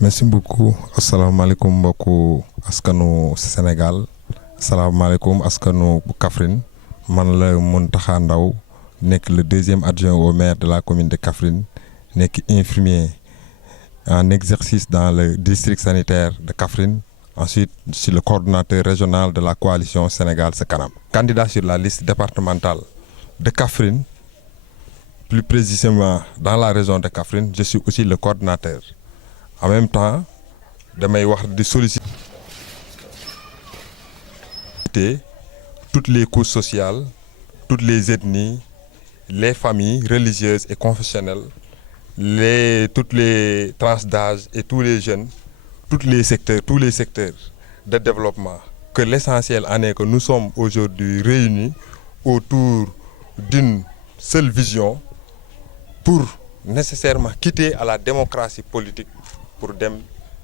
merci beaucoup asalaamaaleykum mbokku askanu Sénégal asalaamaaleykum askanu Kaffrine man la Mountakha Ndaw nekk le deuxième adjoint au maire de la commune de Kaffrine nekk infirmier en exercice dans le district sanitaire de Kaffrine. Ensuite, je suis le coordonnateur régional de la coalition Sénégal Ca Kanam. Candidat sur la liste départementale de Kaffrine, plus précisément dans la région de Kaffrine, je suis aussi le coordonnateur. En même temps, damay wax di solliciter toutes les couches sociales, toutes les ethnies, les familles religieuses et confessionnelles, toutes les tranches d'âge et tous les jeunes, tous les secteurs de développement. Que l'essentiel en est que nous sommes aujourd'hui réunis autour d'une seule vision pour nécessairement quitter à la démocratie politique pour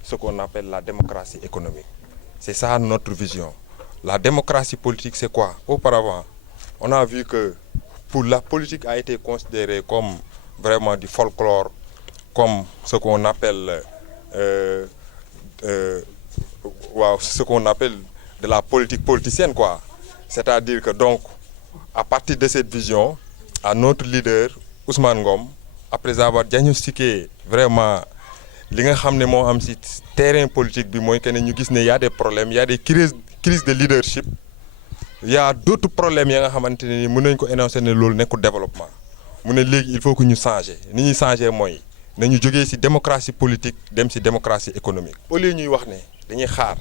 ce qu'on appelle la démocratie économique. C'est ça notre vision. La démocratie politique, c'est quoi? Auparavant, on a vu que pour la politique a été considérée comme vraiment du folklore, comme ce qu'on appelle ce qu'on appelle de la politique politicienne, quoi. C'est-à-dire que donc, à partir de cette vision, à notre leader, Ousmane Ngom, après avoir diagnostiqué vraiment li nga xam ne moo am ci terrain politique bi mooy que ne ñu gis ne y a des problèmes, y a des crises de leadership, y a d'autres problèmes ya nga xamante ne ni mën nañ ko énoncer ne loolu nekkul développement. mu ne léegi il faut que ñu changer ni ñuy changer mooy nañu jógee ci démocratie politique dem ci démocratie économique. au lieu ñuy wax ne dañuy xaar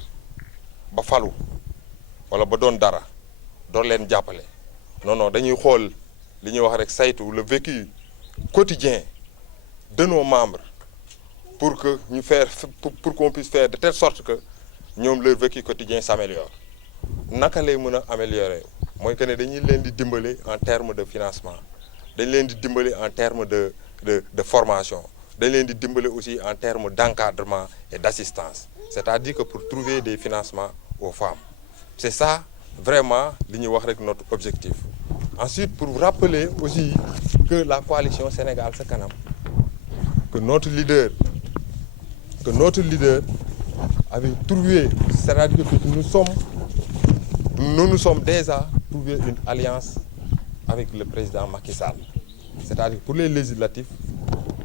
ba falu walla ba doon dara door leen jàppale non dañuy xool li ñuy wax rek saytu le vécu quotidien de nos membres pour que pour qu'on puisse faire de telle sorte que ñoom leur vécu quotidien s'améliore. Naka lay mën a améliorer mooy que ne dañuy leen di dimbali en termes de financement, dañ leen di dimbali en termes de formation, dañ leen di dimbali aussi en termes d'encadrement et d'assistance, c'est-à-dire que pour trouver des financements aux femmes. C'est ça vraiment li ñuy wax rek notre objectif. Ensuite, pour rappeler aussi que la coalition Sénégal Ca Kanam, que notre leader avait trouvé, c'est-à-dire que nous nous sommes déjà trouvé une alliance avec le président Macky Sall. C'est-à-dire pour les législatifs,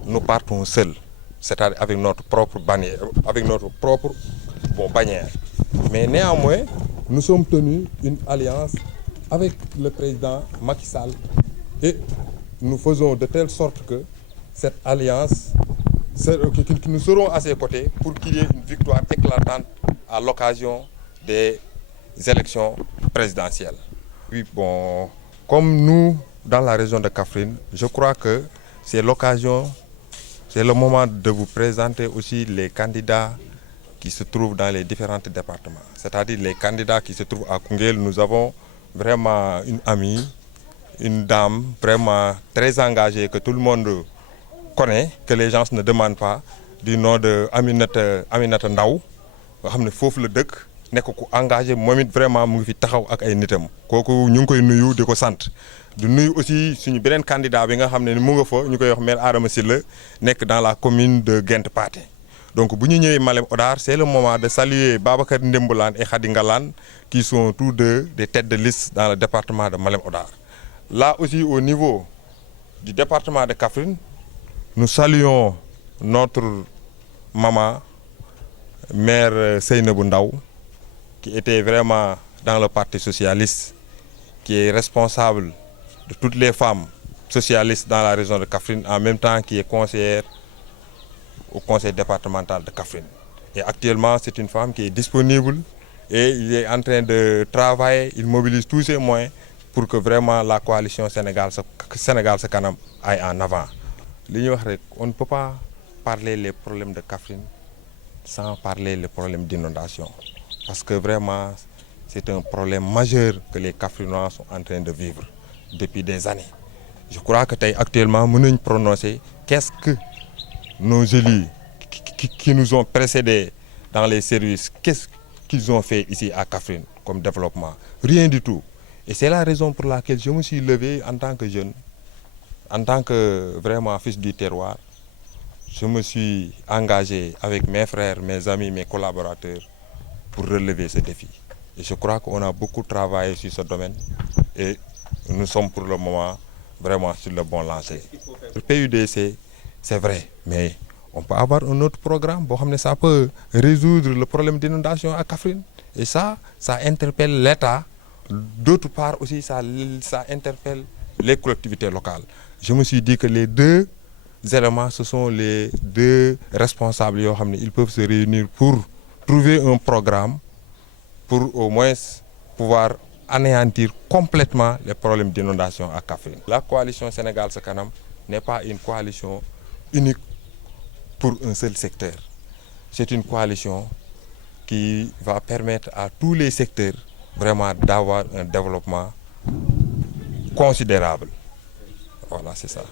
nous partons seuls, c'est-à-dire avec notre propre bannière, bannière. Mais néanmoins, nous sommes tenus une alliance avec le président Macky Sall et nous faisons de telle sorte que cette alliance, que nous serons à ses côtés pour qu'il y ait une victoire éclatante à l'occasion des élections présidentielles. Oui, bon, comme nous, dans la région de Kaffrine, je crois que c'est l'occasion, c'est le moment de vous présenter aussi les candidats qui se trouvent dans les différents départements. C'est-à-dire les candidats qui se trouvent à Koungheul. Nous avons vraiment une amie, une dame vraiment très engagée que tout le monde connaît, que les gens ne demandent pas, du nom de Aminata Ndaw nga xam ne foofu la dëkk nekk ku engagé moom it vraiment mu ngi fi taxaw ak ay nitam kooku ñu ngi koy nuyu di ko sant di nuyu aussi suñu beneen candidat bi nga xam ne mu nga fa ñu koy wax maire Adama Sylla nekk dans la commune de Guent Pathé. Donc bu ñu ñëwee Malem Hodar, c'est le moment de saluer Babacar Ndemboulane et Khady Ngalane qui sont tous deux des têtes de liste dans le département de Malem Hodar. Là aussi au niveau du département de Kaffrine, nous saluons notre maman, maire Seynabou Ndaw, qui était vraiment dans le parti socialiste, qui est responsable de toutes les femmes socialistes dans la région de Kaffrine, en même temps qui est conseillère au conseil départemental de Kaffrine. Et actuellement, c'est une femme qui est disponible et il est en train de travailler, il mobilise tous ses moyens pour que vraiment la coalition Sénégal Ca Kanam aille en avant. On ne peut pas parler les problèmes de Kaffrine sans parler les problèmes d'inondation. Parce que vraiment, c'est un problème majeur que les Kaffrinois sont en train de vivre depuis des années. Je crois que actuellement, nous pouvons prononcer qu'est-ce que nos élus qui nous ont précédés dans les services, qu'est-ce qu'ils ont fait ici à Kaffrine comme développement? Rien du tout. Et c'est la raison pour laquelle je me suis levé en tant que jeune, en tant que vraiment fils du terroir. je me suis engagé avec mes frères, mes amis, mes collaborateurs pour relever ce défi. Et je crois qu'on a beaucoup travaillé sur ce domaine et nous sommes pour le moment vraiment sur le bon lancer. Le PUDC, c'est vrai, mais on peut avoir un autre programme, ça peut résoudre le problème d'inondation à Kaffrine. Et ça interpelle l'État. D'autre part aussi, ça interpelle les collectivités locales. Je me suis dit que les deux éléments, ce sont les deux responsables. Ils peuvent se réunir pour trouver un programme pour au moins pouvoir anéantir complètement les problèmes d'inondation à Kaffrine. La coalition Sénégal Se Kanam n'est pas une coalition unique pour un seul secteur. C'est une coalition qui va permettre à tous les secteurs vraiment d'avoir un développement considérable. Voilà, c'est ça.